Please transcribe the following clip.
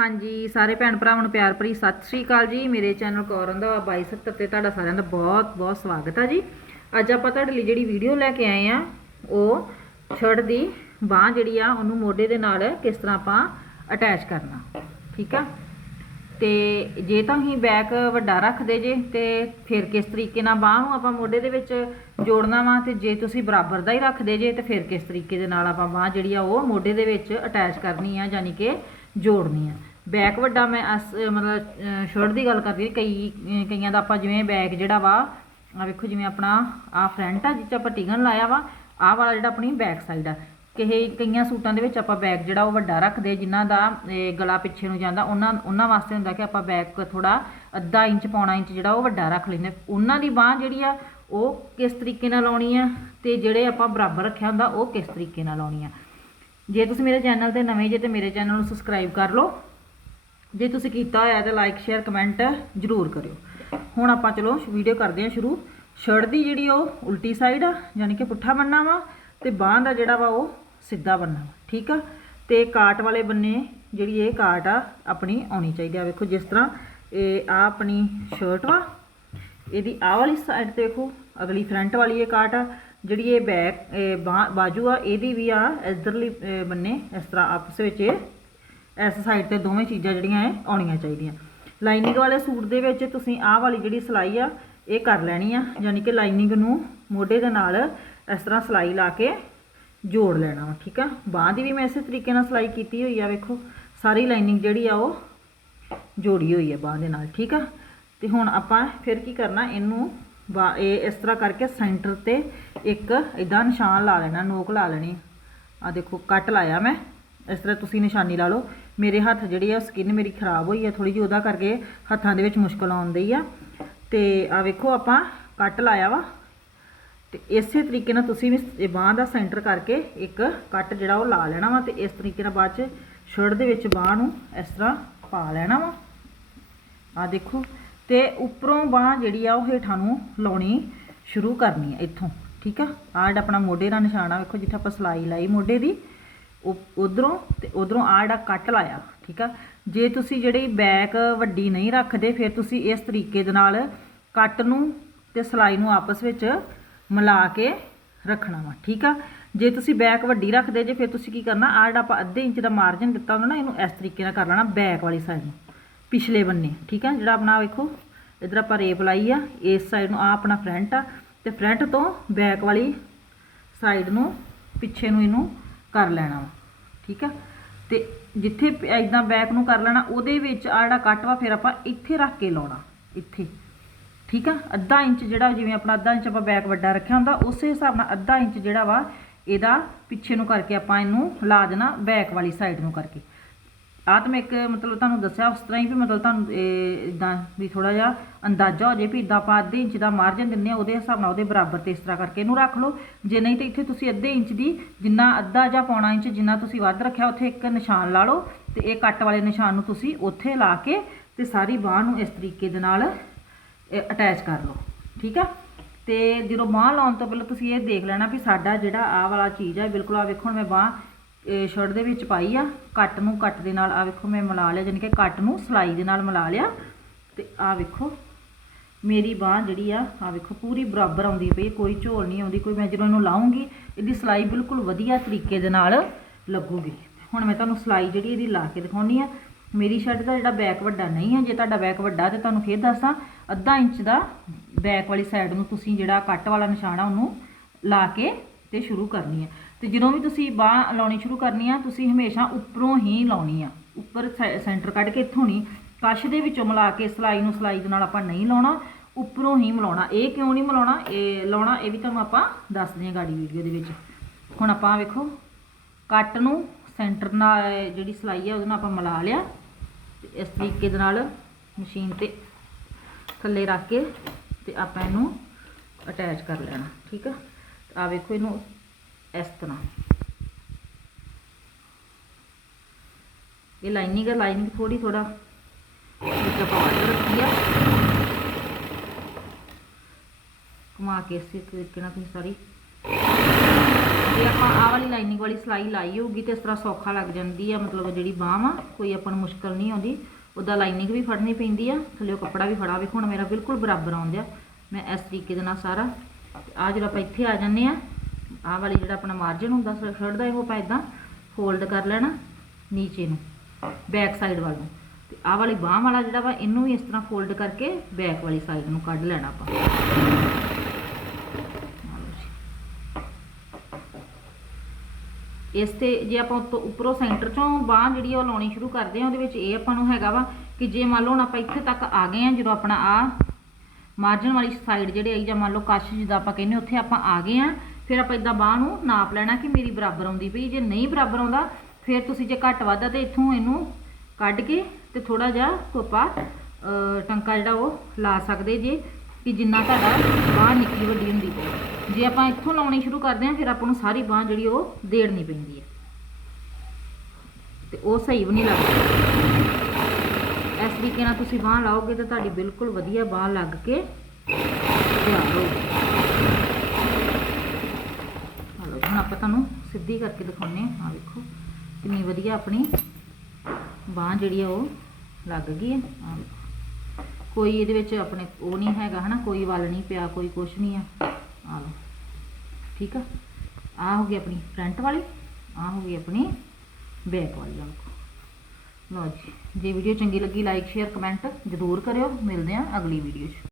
ਹਾਂਜੀ, ਸਾਰੇ ਭੈਣ ਭਰਾਵਾਂ ਨੂੰ ਪਿਆਰ ਭਰੀ ਸਤਿ ਸ੍ਰੀ ਅਕਾਲ ਜੀ। ਮੇਰੇ ਚੈਨਲ ਕੌਰਨ ਦਾ 2270 ਤੇ ਤੁਹਾਡਾ ਸਾਰਿਆਂ ਦਾ ਬਹੁਤ ਬਹੁਤ ਸਵਾਗਤ ਹੈ ਜੀ। ਅੱਜ ਆਪਾਂ ਤੁਹਾਡੇ ਲਈ ਜਿਹੜੀ ਵੀਡੀਓ ਲੈ ਕੇ ਆਏ ਆ, ਉਹ ਛੜ ਦੀ ਬਾਹ ਜਿਹੜੀ ਆ, ਉਹਨੂੰ ਮੋਢੇ ਦੇ ਨਾਲ ਕਿਸ ਤਰ੍ਹਾਂ ਆਪਾਂ ਅਟੈਚ ਕਰਨਾ, ਠੀਕ ਆ? ਤੇ ਜੇ ਤਾਂ ਹੀ ਬੈਕ ਵੱਡਾ ਰੱਖਦੇ ਜੇ, ਤੇ ਫਿਰ ਕਿਸ ਤਰੀਕੇ ਨਾਲ ਬਾਹ ਨੂੰ ਆਪਾਂ ਮੋਢੇ ਦੇ ਵਿੱਚ ਜੋੜਨਾ ਵਾ, ਤੇ ਜੇ ਤੁਸੀਂ ਬਰਾਬਰ ਦਾ ਹੀ ਰੱਖਦੇ ਜੇ, ਤੇ ਫਿਰ ਕਿਸ ਤਰੀਕੇ ਦੇ ਨਾਲ ਆਪਾਂ ਬਾਹ ਜਿਹੜੀ ਆ, ਉਹ ਮੋਢੇ ਦੇ ਵਿੱਚ ਅਟੈਚ ਕਰਨੀ ਆ, ਯਾਨੀ ਕਿ ਜੋੜਨੀ ਆ। ਬੈਕ ਵੱਡਾ ਮੈਂ ਅਸ ਮਤਲਬ ਸ਼ਰਟ ਦੀ ਗੱਲ ਕਰਦੀ ਹਾਂ, ਕਈ ਕਈਆਂ ਦਾ ਆਪਾਂ ਜਿਵੇਂ ਬੈਕ ਜਿਹੜਾ ਵਾ ਆ ਵੇਖੋ ਜਿਵੇਂ ਆਪਣਾ ਆ ਫਰੰਟ ਆ, ਜਿੱਚ ਆਪਾਂ ਟਿਕਨ ਲਾਇਆ ਵਾ, ਆਹ ਵਾਲਾ ਜਿਹੜਾ ਆਪਣੀ ਬੈਕ ਸਾਈਡ ਆ। ਕਿਸੇ ਕਈਆਂ ਸੂਟਾਂ ਦੇ ਵਿੱਚ ਆਪਾਂ ਬੈਕ ਜਿਹੜਾ ਉਹ ਵੱਡਾ ਰੱਖਦੇ, ਜਿਨ੍ਹਾਂ ਦਾ ਗਲਾ ਪਿੱਛੇ ਨੂੰ ਜਾਂਦਾ, ਉਹਨਾਂ ਉਹਨਾਂ ਵਾਸਤੇ ਹੁੰਦਾ ਕਿ ਆਪਾਂ ਬੈਕ ਥੋੜਾ ਅੱਧਾ ਇੰਚ, ਪੌਣਾ ਇੰਚ ਜਿਹੜਾ ਉਹ ਵੱਡਾ ਰੱਖ ਲੈਂਦੇ। ਉਹਨਾਂ ਦੀ ਬਾਹ ਜਿਹੜੀ ਆ, ਉਹ ਕਿਸ ਤਰੀਕੇ ਨਾਲ ਲਾਉਣੀ ਆ ਤੇ ਜਿਹੜੇ ਆਪਾਂ ਬਰਾਬਰ ਰੱਖਿਆ ਹੁੰਦਾ, ਉਹ ਕਿਸ ਤਰੀਕੇ ਨਾਲ ਲਾਉਣੀ ਆ। ਜੇ ਤੁਸੀਂ ਮੇਰੇ ਚੈਨਲ ਤੇ ਨਵੇਂ ਜੇ ਤੇ ਮੇਰੇ ਚੈਨਲ ਨੂੰ ਸਬਸਕ੍ਰਾਈਬ ਕਰ ਲਓ। ਜੇ ਤੁਸੀਂ ਕੀਤਾ ਹੋਇਆ ਤਾਂ ਲਾਈਕ ਸ਼ੇਅਰ ਕਮੈਂਟ ਜ਼ਰੂਰ ਕਰਿਓ। ਹੁਣ ਆਪਾਂ ਚਲੋ ਵੀਡੀਓ ਕਰਦੇ ਹਾਂ ਸ਼ੁਰੂ। ਸ਼ਰਟ ਦੀ ਜਿਹੜੀ ਉਹ ਉਲਟੀ ਸਾਈਡ ਆ, ਯਾਨੀ ਕਿ ਪੁੱਠਾ ਬੰਨਾ ਵਾ ਤੇ ਬਾਹਾਂ ਦਾ ਜਿਹੜਾ ਵਾ ਉਹ ਸਿੱਧਾ ਬੰਨਾ ਵਾ, ਠੀਕ ਆ? ਤੇ ਕਾਟ ਵਾਲੇ ਬੰਨੇ ਜਿਹੜੀ ਇਹ ਕਾਟ ਆ, ਆਪਣੀ ਆਉਣੀ ਚਾਹੀਦੀ ਆ। ਵੇਖੋ ਜਿਸ ਤਰ੍ਹਾਂ ਇਹ ਆ ਆਪਣੀ ਸ਼ਰਟ ਵਾ, ਇਹਦੀ ਆਹ ਵਾਲੀ ਸਾਈਡ ਤੇ ਵੇਖੋ, ਅਗਲੀ ਫਰੰਟ ਵਾਲੀ ਇਹ ਕਾਟ ਆ। ਜਿਹੜੀ ਇਹ ਬੈਕ ਬਾਂਹ- ਬਾਜੂ ਆ, ਇਹਦੀ ਵੀ ਆ ਇਧਰਲੀ ਬੰਨੇ, ਇਸ ਤਰ੍ਹਾਂ ਆਪਸ ਵਿੱਚ ਇਹ ਇਸ ਸਾਈਡ ਤੇ ਦੋਵੇਂ ਚੀਜ਼ਾਂ ਜਿਹੜੀਆਂ ਇਹ ਆਉਣੀਆਂ ਚਾਹੀਦੀਆਂ। ਲਾਈਨਿੰਗ ਵਾਲੇ ਸੂਟ ਦੇ ਵਿੱਚ ਤੁਸੀਂ ਆਹ ਵਾਲੀ ਜਿਹੜੀ ਸਿਲਾਈ ਆ, ਇਹ ਕਰ ਲੈਣੀ ਆ। ਯਾਨੀ ਕਿ ਲਾਈਨਿੰਗ ਨੂੰ ਮੋਢੇ ਦੇ ਨਾਲ ਇਸ ਤਰ੍ਹਾਂ ਸਿਲਾਈ ਲਾ ਕੇ ਜੋੜ ਲੈਣਾ ਵਾ, ਠੀਕ ਆ? ਬਾਂਹ ਦੀ ਵੀ ਮੈਂ ਇਸੇ ਤਰੀਕੇ ਨਾਲ ਸਿਲਾਈ ਕੀਤੀ ਹੋਈ ਆ, ਵੇਖੋ। ਸਾਰੀ ਲਾਈਨਿੰਗ ਜਿਹੜੀ ਆ ਉਹ ਜੋੜੀ ਹੋਈ ਆ ਬਾਂਹ ਦੇ ਨਾਲ, ਠੀਕ ਆ? ਤੇ ਹੁਣ ਆਪਾਂ ਫਿਰ ਕੀ ਕਰਨਾ, ਇਹਨੂੰ ਬਾ- ਇਹ ਇਸ ਤਰ੍ਹਾਂ ਕਰਕੇ ਸੈਂਟਰ ਤੇ ਇੱਕ ਇਦਾਂ ਨਿਸ਼ਾਨ ਲਾ ਲੈਣਾ, ਨੋਕ ਲਾ ਲੈਣੀ। ਆ ਦੇਖੋ, ਕੱਟ ਲਾਇਆ ਮੈਂ। ਇਸ ਤਰ੍ਹਾਂ ਤੁਸੀਂ ਨਿਸ਼ਾਨੀ ਲਾ ਲਓ। ਮੇਰੇ ਹੱਥ ਜਿਹੜੀ ਆ ਸਕਿਨ ਮੇਰੀ ਖਰਾਬ ਹੋਈ ਆ ਥੋੜੀ ਜਿਹੀ, ਉਹਦਾ ਕਰਕੇ ਹੱਥਾਂ ਦੇ ਵਿੱਚ ਮੁਸ਼ਕਲ ਆਉਂਦੀ ਆ। ਤੇ ਆ ਵੇਖੋ ਆਪਾਂ ਕੱਟ ਲਾਇਆ ਵਾ। ਤੇ ਇਸੇ ਤਰੀਕੇ ਨਾਲ ਤੁਸੀਂ ਵੀ ਇਹ ਬਾਂਹ ਦਾ ਸੈਂਟਰ ਕਰਕੇ ਇੱਕ ਕੱਟ ਜਿਹੜਾ ਉਹ ਲਾ ਲੈਣਾ ਵਾ ਤੇ ਇਸ ਤਰੀਕੇ ਨਾਲ ਬਾਅਦ ਚ ਸ਼ਰਟ ਦੇ ਵਿੱਚ ਬਾਂਹ ਨੂੰ ਇਸ ਤਰ੍ਹਾਂ ਪਾ ਲੈਣਾ ਵਾ। ਆ ਦੇਖੋ, ਤੇ ਉੱਪਰੋਂ ਬਾਹ ਜਿਹੜੀ ਆ ਉਹ ਹੇਠਾਂ ਨੂੰ ਲਾਉਣੀ ਸ਼ੁਰੂ ਕਰਨੀ ਆ ਇੱਥੋਂ, ਠੀਕ ਆ? ਆ ਜਿਹੜਾ ਆਪਣਾ ਮੋਢੇ ਦਾ ਨਿਸ਼ਾਨ ਆ, ਵੇਖੋ ਜਿੱਥੇ ਆਪਾਂ ਸਲਾਈ ਲਾਈ ਮੋਢੇ ਦੀ। ਉਧਰੋਂ ਤੇ ਉਧਰੋਂ ਆ ਜਿਹੜਾ ਕੱਟ ਲਾਇਆ, ਠੀਕ ਆ? ਜੇ ਤੁਸੀਂ ਜਿਹੜੀ ਬੈਕ ਵੱਡੀ ਨਹੀਂ ਰੱਖਦੇ, ਫਿਰ ਤੁਸੀਂ ਇਸ ਤਰੀਕੇ ਦੇ ਨਾਲ ਕੱਟ ਨੂੰ ਤੇ ਸਲਾਈ ਨੂੰ ਆਪਸ ਵਿੱਚ ਮਿਲਾ ਕੇ ਰੱਖਣਾ ਵਾ, ਠੀਕ ਆ? ਜੇ ਤੁਸੀਂ ਬੈਕ ਵੱਡੀ ਰੱਖਦੇ, ਜੇ ਫਿਰ ਤੁਸੀਂ ਕੀ ਕਰਨਾ ਆ ਜਿਹੜਾ ਆਪਾਂ ਅੱਧੇ ਇੰਚ ਦਾ ਮਾਰਜਨ ਦਿੱਤਾ ਹੁੰਦਾ ਨਾ, ਇਹਨੂੰ ਇਸ ਤਰੀਕੇ ਨਾਲ ਕਰ ਲੈਣਾ ਬੈਕ ਵਾਲੀ ਸਾਈਡ ਨੂੰ, ਪਿਛਲੇ ਬੰਨੇ, ਠੀਕ ਆ? ਜਿਹੜਾ ਆਪਣਾ ਵੇਖੋ, ਇਧਰ ਆਪਾਂ ਰੇਪ ਲਾਈ ਆ, ਇਸ ਸਾਈਡ ਨੂੰ ਆ ਆਪਣਾ ਫਰੰਟ ਆ, ਤੇ ਫਰੰਟ ਤੋਂ ਬੈਕ ਵਾਲੀ ਸਾਈਡ ਨੂੰ, ਪਿੱਛੇ ਨੂੰ ਇਹਨੂੰ ਕਰ ਲੈਣਾ ਵਾ, ਠੀਕ ਆ? ਤੇ ਜਿੱਥੇ ਐਦਾਂ ਬੈਕ ਨੂੰ ਕਰ ਲੈਣਾ, ਉਹਦੇ ਵਿੱਚ ਆ ਜਿਹੜਾ ਕੱਟ ਵਾ, ਫਿਰ ਆਪਾਂ ਇੱਥੇ ਰੱਖ ਕੇ ਲਾਉਣਾ, ਇੱਥੇ, ਠੀਕ ਆ? ਅੱਧਾ ਇੰਚ ਜਿਹੜਾ ਜਿਵੇਂ ਆਪਣਾ ਅੱਧਾ ਇੰਚ ਆਪਾਂ ਬੈਕ ਵੱਡਾ ਰੱਖਿਆ ਹੁੰਦਾ, ਉਸੇ ਹਿਸਾਬ ਨਾਲ ਅੱਧਾ ਇੰਚ ਜਿਹੜਾ ਵਾ, ਇਹਦਾ ਪਿੱਛੇ ਨੂੰ ਕਰਕੇ ਆਪਾਂ ਇਹਨੂੰ ਲਾ ਦੇਣਾ ਬੈਕ ਵਾਲੀ ਸਾਈਡ ਨੂੰ ਕਰਕੇ। ਆ ਤਾਂ ਮੈਂ ਇੱਕ ਮਤਲਬ ਤੁਹਾਨੂੰ ਦੱਸਿਆ ਉਸ ਤਰ੍ਹਾਂ ਹੀ ਵੀ ਮਤਲਬ ਤੁਹਾਨੂੰ ਇਦਾਂ ਵੀ ਥੋੜਾ ਜਿਹਾ ਅੰਦਾਜ਼ਾ ਹੋ ਜੇ ਵੀ ਇਦਾਂ ਆਪਾਂ ਅੱਧੇ ਇੰਚ ਦਾ ਮਾਰਜਨ ਦਿੰਨੇ ਆ ਉਹਦੇ ਹਿਸਾਬ ਨਾਲ ਉਹਦੇ ਬਰਾਬਰ ਤੇ ਇਸ ਤਰ੍ਹਾਂ ਕਰਕੇ ਇਹਨੂੰ ਰੱਖ ਲਓ। ਜੇ ਨਹੀਂ ਤਾਂ ਇੱਥੇ ਤੁਸੀਂ ਅੱਧੇ ਇੰਚ ਦੀ ਜਿੰਨਾ ਅੱਧਾ ਜਾਂ ਪੌਣਾ ਇੰਚ ਜਿੰਨਾ ਤੁਸੀਂ ਵੱਧ ਰੱਖਿਆ, ਉੱਥੇ ਇੱਕ ਨਿਸ਼ਾਨ ਲਾ ਲਓ ਤੇ ਇਹ ਕੱਟ ਵਾਲੇ ਨਿਸ਼ਾਨ ਨੂੰ ਤੁਸੀਂ ਉੱਥੇ ਲਾ ਕੇ ਤੇ ਸਾਰੀ ਬਾਹ ਨੂੰ ਇਸ ਤਰੀਕੇ ਦੇ ਨਾਲ ਅਟੈਚ ਕਰ ਲਓ, ਠੀਕ ਆ? ਤੇ ਜਦੋਂ ਬਾਹ ਲਾਉਣ ਤੋਂ ਪਹਿਲਾਂ ਤੁਸੀਂ ਇਹ ਦੇਖ ਲੈਣਾ ਵੀ ਸਾਡਾ ਜਿਹੜਾ ਆਹ ਵਾਲਾ ਚੀਜ਼ ਆ ਬਿਲਕੁਲ ਆ ਵੇਖੋ ਹੁਣ ਮੈਂ ਬਾਹ ਸ਼ਰਟ ਦੇ ਵਿੱਚ ਪਾਈ ਆ, ਕੱਟ ਨੂੰ ਕੱਟ ਦੇ ਨਾਲ ਆ ਵੇਖੋ ਮੈਂ ਮਿਲਾ ਲਿਆ ਜਾਨੀ ਕਿ ਕੱਟ ਨੂੰ ਸਲਾਈ ਦੇ ਨਾਲ ਮਿਲਾ ਲਿਆ। ਤੇ ਆ ਵੇਖੋ, ਮੇਰੀ ਬਾਹ ਜਿਹੜੀ ਆ ਆ ਵੇਖੋ ਪੂਰੀ ਬਰਾਬਰ ਆਉਂਦੀ ਪਈ ਕੋਈ ਝੋਲ ਨਹੀਂ ਆਉਂਦੀ, ਕੋਈ ਮੈਂ ਜਦੋਂ ਇਹਨੂੰ ਲਾਉਂਗੀ, ਇਹਦੀ ਸਲਾਈ ਬਿਲਕੁਲ ਵਧੀਆ ਤਰੀਕੇ ਦੇ ਨਾਲ ਲੱਗੂਗੀ। ਹੁਣ ਮੈਂ ਤੁਹਾਨੂੰ ਸਲਾਈ ਜਿਹੜੀ ਇਹਦੀ ਲਾ ਕੇ ਦਿਖਾਉਣੀ ਆ। ਮੇਰੀ ਸ਼ਰਟ ਦਾ ਜਿਹੜਾ ਬੈਕ ਵੱਡਾ ਨਹੀਂ ਹੈ ਜੇ ਤੁਹਾਡਾ ਬੈਕ ਵੱਡਾ ਤੇ ਤੁਹਾਨੂੰ ਫੇਰ ਦੱਸਾਂ, ਅੱਧਾ ਇੰਚ ਦਾ ਬੈਕ ਵਾਲੀ ਸਾਈਡ ਨੂੰ ਤੁਸੀਂ ਜਿਹੜਾ ਕੱਟ ਵਾਲਾ ਨਿਸ਼ਾਨ ਆ, ਉਹਨੂੰ ਲਾ ਕੇ ਤੇ ਸ਼ੁਰੂ ਕਰਨੀ ਹੈ ਤੇ ਜਦੋਂ ਵੀ ਤੁਸੀਂ ਬਾਹ ਲਾਉਣੀ ਸ਼ੁਰੂ ਕਰਨੀ ਆ, ਤੁਸੀਂ ਹਮੇਸ਼ਾ ਉੱਪਰੋਂ ਹੀ ਲਾਉਣੀ ਆ। ਉੱਪਰ ਸੈਂਟਰ ਕੱਢ ਕੇ ਇੱਥੋਂ ਨਹੀਂ, ਕਸ਼ ਦੇ ਵਿੱਚੋਂ ਮਿਲਾ ਕੇ ਸਲਾਈ ਨੂੰ ਸਲਾਈ ਦੇ ਨਾਲ ਆਪਾਂ ਨਹੀਂ ਲਾਉਣਾ, ਉੱਪਰੋਂ ਹੀ ਮਿਲਾਉਣਾ। ਇਹ ਕਿਉਂ ਨਹੀਂ ਮਿਲਾਉਣਾ? ਇਹ ਲਾਉਣਾ, ਇਹ ਵੀ ਤੁਹਾਨੂੰ ਆਪਾਂ ਦੱਸਦੇ ਹਾਂ ਗਾੜੀ ਵੀਡੀਓ ਦੇ ਵਿੱਚ। ਹੁਣ ਆਪਾਂ ਵੇਖੋ, ਕੱਟ ਨੂੰ ਸੈਂਟਰ ਨਾਲ ਜਿਹੜੀ ਸਲਾਈ ਆ, ਉਹਦੇ ਨਾਲ ਆਪਾਂ ਮਿਲਾ ਲਿਆ। ਇਸ ਤਰੀਕੇ ਦੇ ਨਾਲ ਮਸ਼ੀਨ ਤੇ ਥੱਲੇ ਰੱਖ ਕੇ ਤੇ ਆਪਾਂ ਇਹਨੂੰ ਅਟੈਚ ਕਰ ਲੈਣਾ, ਠੀਕ ਆ? ਆ ਵੇਖੋ ਇਹਨੂੰ ਇਸ ਤਰ੍ਹਾਂ। ਇਹ ਲਾਈਨਿੰਗ ਹੈ ਲਾਈਨਿੰਗ ਥੋੜੀ ਥੋੜਾ ਵਿੱਚ ਆਪਾਂ ਰੱਖੀ ਆ। ਘੁਮਾ ਕੇ ਇਸੇ ਤਰੀਕੇ ਨਾਲ ਤੁਸੀਂ ਸਾਰੀ ਜੇ ਆਪਾਂ ਆਹ ਵਾਲੀ ਲਾਈਨਿੰਗ ਵਾਲੀ ਸਿਲਾਈ ਲਾਈ ਹੋਊਗੀ ਤੇ ਇਸ ਤਰ੍ਹਾਂ ਸੌਖਾ ਲੱਗ ਜਾਂਦੀ ਆ। ਮਤਲਬ ਜਿਹੜੀ ਬਾਂਹ ਆ ਕੋਈ ਆਪਾਂ ਨੂੰ ਮੁਸ਼ਕਲ ਨਹੀਂ ਆਉਂਦੀ। ਉਹਦਾ ਲਾਈਨਿੰਗ ਵੀ ਫੜਨੀ ਪੈਂਦੀ ਆ। ਥੱਲੇ ਕੱਪੜਾ ਵੀ ਫੜਾ। ਵੇਖੋ ਹੁਣ ਮੇਰਾ ਬਿਲਕੁਲ ਬਰਾਬਰ ਆਉਂਦਿਆ। ਮੈਂ ਇਸ ਤਰੀਕੇ ਦੇ ਨਾਲ ਸਾਰਾ ਆ ਜਿਹੜਾ ਆਪਾਂ ਇੱਥੇ ਆ ਜਾਂਦੇ ਆ, ਆਹ ਵਾਲੀ ਜਿਹੜਾ ਆਪਣਾ ਮਾਰਜਨ ਹੁੰਦਾ ਸ਼ਰਟ ਦਾ ਇਹ ਆਪਾਂ ਇਦਾਂ ਫੋਲਡ ਕਰ ਲੈਣਾ ਨੀਚੇ ਨੂੰ ਬੈਕ ਸਾਈਡ ਵੱਲ ਨੂੰ। ਤੇ ਆਹ ਵਾਲੀ ਬਾਂਹ ਵਾਲਾ ਜਿਹੜਾ ਵਾ, ਇਹਨੂੰ ਵੀ ਇਸ ਤਰ੍ਹਾਂ ਫੋਲਡ ਕਰਕੇ ਬੈਕ ਵਾਲੀ ਸਾਈਡ ਨੂੰ ਕੱਢ ਲੈਣਾ ਆਪਾਂ। ਇਸ ਤੇ ਜੇ ਆਪਾਂ ਉੱਤੋਂ ਉੱਪਰੋਂ ਸੈਂਟਰ ਚੋਂ ਬਾਂਹ ਜਿਹੜੀ ਉਹ ਲਾਉਣੀ ਸ਼ੁਰੂ ਕਰਦੇ ਆ, ਉਹਦੇ ਵਿੱਚ ਇਹ ਆਪਾਂ ਨੂੰ ਹੈਗਾ ਵਾ ਕਿ ਜੇ ਮੰਨ ਲਓ ਹੁਣ ਆਪਾਂ ਇੱਥੇ ਤੱਕ ਆ ਗਏ ਆ, ਜਦੋਂ ਆਪਣਾ ਆ ਮਾਰਜਨ ਵਾਲੀ ਸਾਈਡ ਜਿਹੜੇ ਆਈ ਜਾਂ ਮੰਨ ਲਓ ਕੱਛ ਜਿੱਦਾਂ ਆਪਾਂ ਕਹਿੰਦੇ ਉੱਥੇ ਆਪਾਂ ਆ ਗਏ ਆ ਫਿਰ ਆਪਾਂ ਇਦਾਂ ਬਾਂਹ ਨੂੰ ਨਾਪ ਲੈਣਾ ਕਿ ਮੇਰੀ ਬਰਾਬਰ ਆਉਂਦੀ ਪਈ। ਜੇ ਨਹੀਂ ਬਰਾਬਰ ਆਉਂਦਾ, ਫਿਰ ਤੁਸੀਂ ਜੇ ਘੱਟ ਵੱਧਦਾ ਤੇ ਇੱਥੋਂ ਇਹਨੂੰ ਕੱਢ ਕੇ ਤੇ ਥੋੜਾ ਜਿਹਾ ਕੋਪਾ ਟੰਕਾ ਜਿਹੜਾ ਉਹ ਲਾ ਸਕਦੇ ਜੇ, ਕਿ ਜਿੰਨਾ ਤੁਹਾਡਾ ਬਾਂਹ ਨਿੱਕੀ ਵੱਡੀ ਹੁੰਦੀ ਪਈ। ਜੇ ਆਪਾਂ ਇੱਥੋਂ ਲਾਉਣੀ ਸ਼ੁਰੂ ਕਰਦੇ ਹਾਂ, ਫਿਰ ਆਪਾਂ ਨੂੰ ਸਾਰੀ ਬਾਂਹ ਜਿਹੜੀ ਉਹ ਦੇੜਨੀ ਪੈਂਦੀ ਹੈ। ਤੇ ਉਹ ਸਹੀ ਵੀ ਨਹੀਂ ਲੱਗਦੀ। ਇਸ ਤਰੀਕੇ ਨਾਲ ਤੁਸੀਂ ਬਾਂਹ ਲਾਓਗੇ ਤਾਂ ਤੁਹਾਡੀ ਬਿਲਕੁਲ ਵਧੀਆ ਬਾਂਹ ਲੱਗ ਕੇ ਤਿਆਰ ਹੋਊਗੀ। ਹਲੋ, ਹੁਣ ਆਪਾਂ ਤੁਹਾਨੂੰ ਸਿੱਧੀ ਕਰਕੇ ਦਿਖਾਉਂਦੇ ਹਾਂ। ਆਹ ਵੇਖੋ, ਕਿੰਨੀ ਵਧੀਆ ਆਪਣੀ ਬਾਂਹ ਜਿਹੜੀ ਆ ਉਹ ਲੱਗ ਗਈ ਹੈ। ਆਹ ਵੇਖੋ। ਕੋਈ ਇਹਦੇ ਵਿੱਚ ਆਪਣੇ ਉਹ ਨਹੀਂ ਹੈਗਾ, ਹਨਾ? ਕੋਈ ਵੱਲ ਨਹੀਂ ਪਿਆ, ਕੋਈ ਕੁਛ ਨਹੀਂ ਆ। ਆ ਲਓ। ਠੀਕ ਆ? ਆ ਹੋ ਗਈ ਆਪਣੀ ਫਰੰਟ ਵਾਲੀ ਆ ਹੋ ਗਈ ਆਪਣੀ ਬੈਕ ਵਾਲੀ ਆ ਲਓ ਜੀ। ਜੇ ਵੀਡੀਓ ਚੰਗੀ ਲੱਗੀ ਲਾਈਕ ਸ਼ੇਅਰ ਕਮੈਂਟ ਜ਼ਰੂਰ ਕਰਿਓ। ਮਿਲਦੇ ਹਾਂ ਅਗਲੀ ਵੀਡੀਓ 'ਚ।